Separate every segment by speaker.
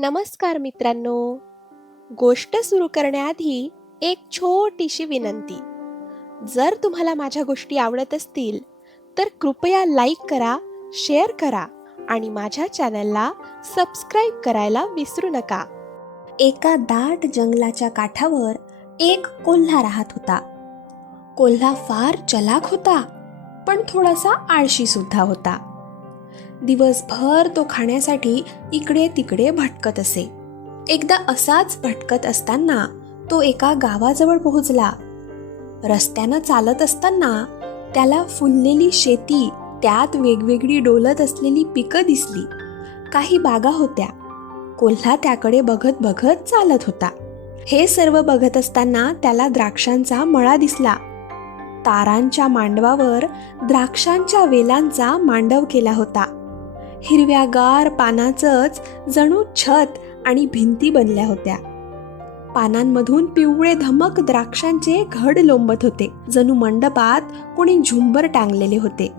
Speaker 1: नमस्कार मित्रांनो. गोष्ट सुरू करण्याआधी एक छोटीशी विनंती. जर तुम्हाला माझ्या गोष्टी आवडत असतील तर कृपया लाईक करा शेअर करा आणि माझ्या चॅनलला सबस्क्राईब करायला विसरू नका. एका दाट जंगलाच्या काठावर एक कोल्हा राहत होता. कोल्हा फार चलाक होता पण थोडासा आळशी सुद्धा होता. दिवसभर तो खाण्यासाठी इकडे तिकडे भटकत असे. एकदा असाच भटकत असताना तो एका गावाजवळ पोहोचला. रस्त्यानं चालत असताना त्याला फुललेली शेती त्यात वेगवेगळी डोलत असलेली पिकं दिसली. काही बागा होत्या. कोल्हा त्याकडे बघत बघत चालत होता. हे सर्व बघत असताना त्याला द्राक्षांचा मळा दिसला. तारांच्या मांडवावर द्राक्षांच्या वेलांचा मांडव केला होता. हिरव्यागार पानाचंच जणू छत आणि भिंती बनल्या होत्या. पानांमधून पिवळे धमक द्राक्षांचे घड लोंबत होते. जणू मंडपात कोणी झुंबर टांगलेले होते.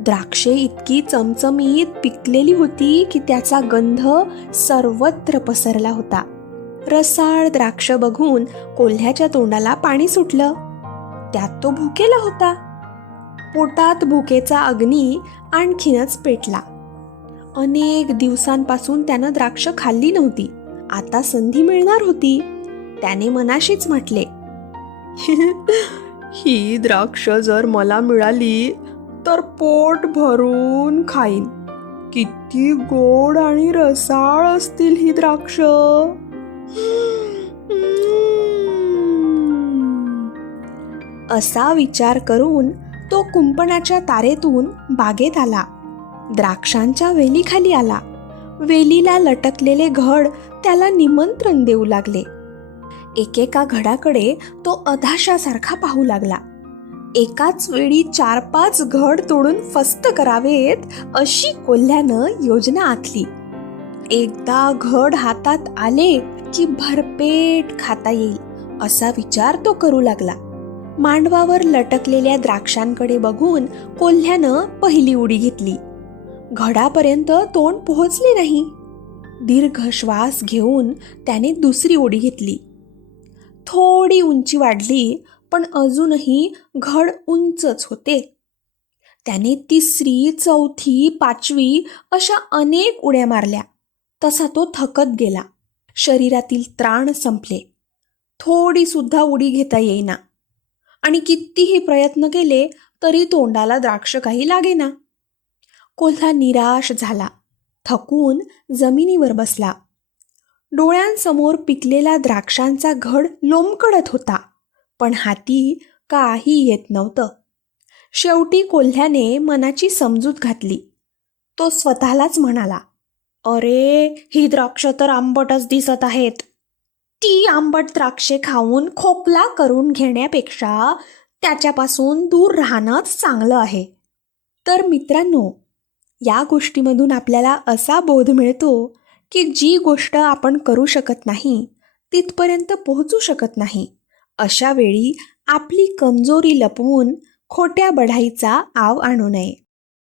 Speaker 1: द्राक्षे इतकी चमचमीत पिकलेली होती की त्याचा गंध सर्वत्र पसरला होता. रसाळ द्राक्ष बघून कोल्ह्याच्या तोंडाला पाणी सुटलं. त्यात तो भुकेला होता. पोटात भुकेचा अग्नी आणखीनच पेटला. अनेक दिवसांपासून त्यानं द्राक्ष खाल्ली नव्हती. आता संधी मिळणार होती. त्याने मनाशीच म्हटले ही द्राक्ष जर मला मिळाली तर पोट भरून खाईन. किती गोड आणि रसाळ असतील ही द्राक्ष. असा विचार करून तो कुंपणाच्या तारेतून बागेत आला. द्राक्षांच्या वेलीखाली आला. वेलीला लटकलेले घड त्याला निमंत्रण देऊ लागले. एकेका घडाकडे तो अधाशासारखा पाहू लागला. एकाच वेळी चार पाच घड तोडून फस्त करावेत अशी कोल्ह्यानं योजना आखली. एकदा घड हातात आले की भरपेट खाता येईल असा विचार तो करू लागला. मांडवावर लटकलेल्या द्राक्षांकडे बघून कोल्ह्यानं पहिली उडी घेतली. घडापर्यंत तोंड पोहोचले नाही. दीर्घ श्वास घेऊन त्याने दुसरी उडी घेतली. थोडी उंची वाढली पण अजूनही घड उंचच होते. त्याने तिसरी चौथी पाचवी अशा अनेक उड्या मारल्या. तसा तो थकत गेला. शरीरातील त्राण संपले. थोडी सुद्धा उडी घेता येईना. आणि कितीही प्रयत्न केले तरी तोंडाला द्राक्ष काही लागेना. कोल्हा निराश झाला. थकून जमिनीवर बसला. डोळ्यांसमोर पिकलेला द्राक्षांचा घड लोंबकडत होता पण हाती काही येत नव्हतं. शेवटी कोल्ह्याने मनाची समजूत घातली. तो स्वतःलाच म्हणाला अरे ही द्राक्ष तर आंबटच दिसत आहेत. ती आंबट द्राक्षे खाऊन खोकला करून घेण्यापेक्षा त्याच्यापासून दूर राहणंच चांगलं आहे. तर मित्रांनो या गोष्टीमधून आपल्याला असा बोध मिळतो की जी गोष्ट आपण करू शकत नाही तिथपर्यंत पोहोचू शकत नाही. अशा वेळी आपली कमजोरी लपवून खोट्या बढाईचा आव आणू नये.